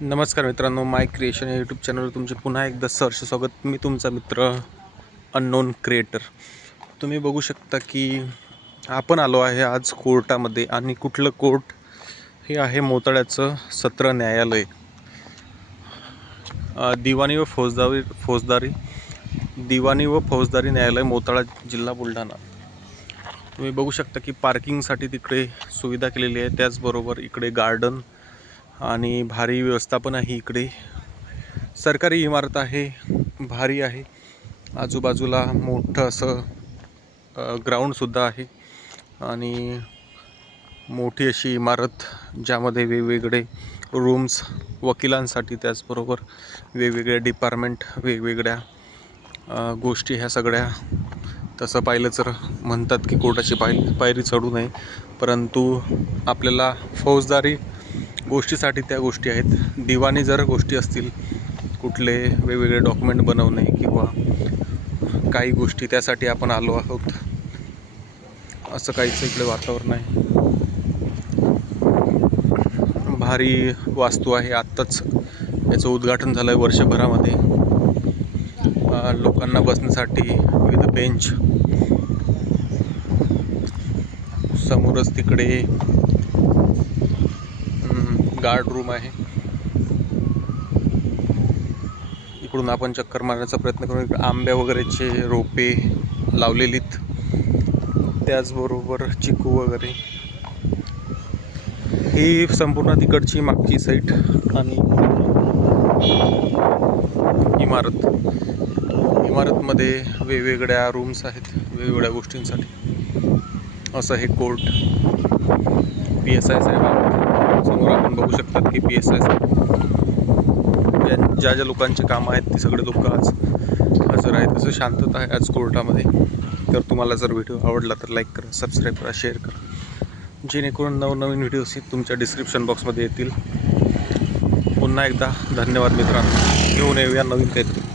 नमस्कार मित्रांनो माय क्रिएशन या यूट्यूब चॅनलवर तुमचे पुन्हा एकदा सहर्ष स्वागत. मी तुमचा मित्र अननोन क्रिएटर तुम्ही बघू शकता की आपण आलो आहे आज कोर्टामध्ये आणि कुठलं कोर्ट हे आहे मोताळ्याचं सत्र न्यायालय. दिवाणी व फौजदारी फौजदारी दिवाणी व फौजदारी न्यायालय मोताळा जिल्हा बुलढाणा. तुम्ही बघू शकता की पार्किंगसाठी तिकडे सुविधा केलेली आहे. त्याचबरोबर इकडे गार्डन आणि भारी व्यवस्थापन आहे इकडे. सरकारी इमारत आहे भारी आहे. आजूबाजूला मोठं असं ग्राउंडसुद्धा आहे. आणि मोठी अशी इमारत ज्यामध्ये वेगवेगळे रूम्स वकिलांसाठी त्याचबरोबर वेगवेगळे डिपार्टमेंट वेगवेगळ्या गोष्टी ह्या सगळ्या तसं पाहिलं तर म्हणतात की कोर्टाची पाय पायरी चढू नये. परंतु आपल्याला फौजदारी गोष्टीसाठी त्या गोष्टी आहेत. दिवाणी जर गोष्टी असतील कुठले वेगवेगळे डॉक्युमेंट बनवणे किंवा काही गोष्टी त्यासाठी आपण आलो आहोत असं काहीच इकडे वातावरण आहे. भारी वास्तू आहे. आत्ताच याचं उद्घाटन झालं आहे वर्षभरामध्ये लोकांना बसण्यासाठी विविध बेंच समोरच तिकडे गार्ड रूम आहे. इकडून आपण चक्कर मारण्याचा प्रयत्न करू. इकडे आंब्या वगैरेचे रोपे लावलेलीत. त्याचबरोबर चिकू वगैरे. ही संपूर्ण तिकडची मागची साईट आणि इमारत. इमारतमध्ये वेगवेगळ्या रूम्स आहेत वेगवेगळ्या गोष्टींसाठी. असं हे कोर्ट पी एस आय साहेब समोर आपण बघू शकतात की पी एस आय ज्या ज्या लोकांचे कामं आहेत ती सगळे लोक आज हजर आहेत. तसं शांतता आहे आज कोर्टामध्ये तर तुम्हाला जर व्हिडिओ आवडला तर लाईक करा सबस्क्राईब करा शेअर करा. जेणेकरून नवनवीन व्हिडिओज तुमच्या डिस्क्रिप्शन बॉक्समध्ये येतील. पुन्हा एकदा धन्यवाद मित्रांनो. घेऊन येऊया नवीन काहीतरी.